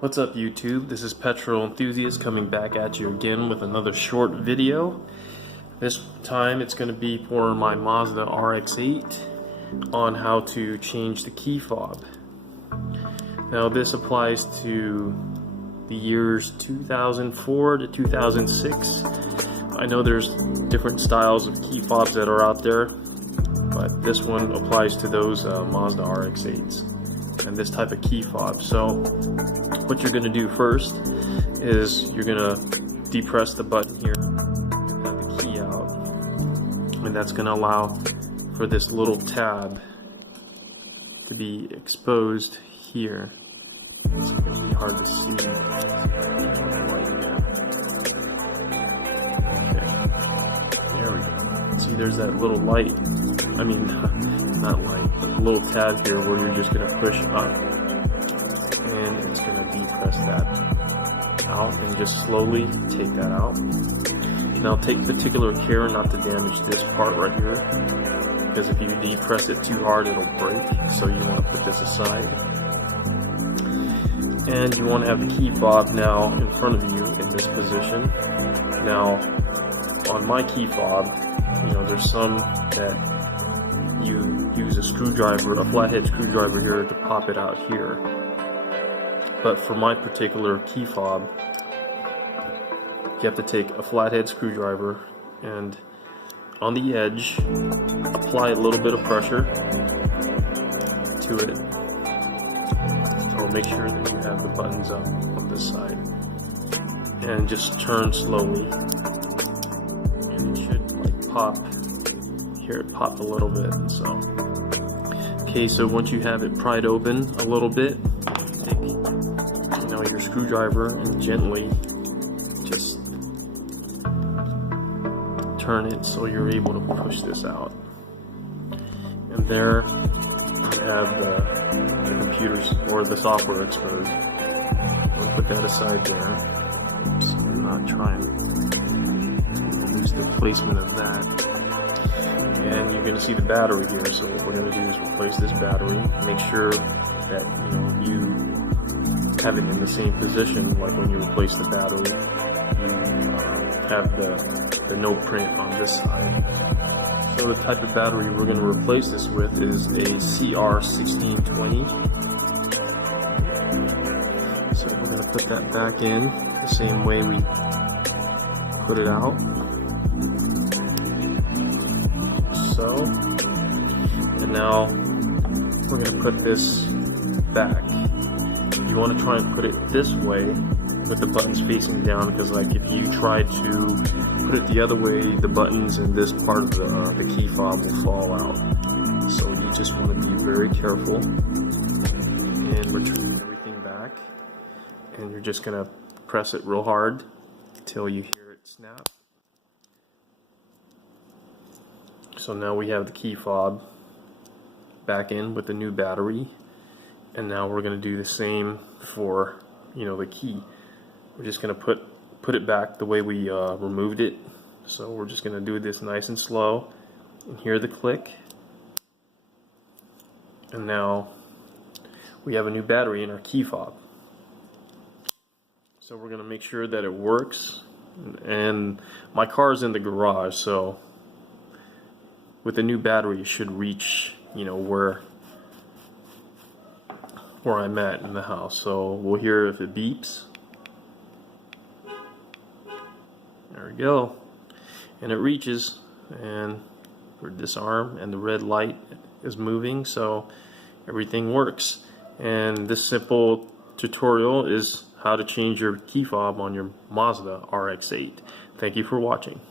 What's up YouTube? This is Petrol Enthusiast coming back at you again with another short video. This time it's going to be for my Mazda Rx8 on how to change the key fob. Now this applies to the years 2004 to 2006. I know there's different styles of key fobs that are out there, but this one applies to those Mazda Rx8s and this type of key fob. So what you're going to do first is you're going to depress the button here and have the key out, and that's going to allow for this little tab to be exposed here. It's going to be hard to see. Okay, there we go. See, there's that little light. I mean, not light, but a little tab here where you're just going to push up, and it's going to depress that out, and just slowly take that out. Now take particular care not to damage this part right here, because if you depress it too hard it'll break, so you want to put this aside. And you want to have the key fob now in front of you in this position. Now on my key fob, you know, there's some that you use a screwdriver, a flathead screwdriver here to pop it out here. But for my particular key fob, you have to take a flathead screwdriver and on the edge apply a little bit of pressure to it. So make sure that you have the buttons up on this side and just turn slowly, and it should like pop. Here it popped a little bit. So okay, so once you have it pried open a little bit, take, you know, your screwdriver and gently just turn it so you're able to push this out. And there you have the computers or the software exposed. We'll put that aside there. Oops, I'm not trying to lose the placement of that. And you're going to see the battery here, so what we're going to do is replace this battery. Make sure that you have it in the same position, like when you replace the battery, you have the no print on this side. So the type of battery we're going to replace this with is a CR1620. So we're going to put that back in the same way we put it out. So, and now we're going to put this back. You want to try and put it this way with the buttons facing down, because like if you try to put it the other way, the buttons in this part of the key fob will fall out. So you just want to be very careful and return everything back, and you're just going to press it real hard until you hear it snap. So now we have the key fob back in with the new battery, and now we're going to do the same for, you know, the key. We're just going to put it back the way we removed it. So we're just going to do this nice and slow, and hear the click. And now we have a new battery in our key fob. So we're going to make sure that it works. And my car is in the garage, so with the new battery, it should reach, you know, where I'm at in the house. So we'll hear if it beeps. There we go. And it reaches, and we disarm, and the red light is moving, so everything works. And this simple tutorial is how to change your key fob on your Mazda Rx8. Thank you for watching.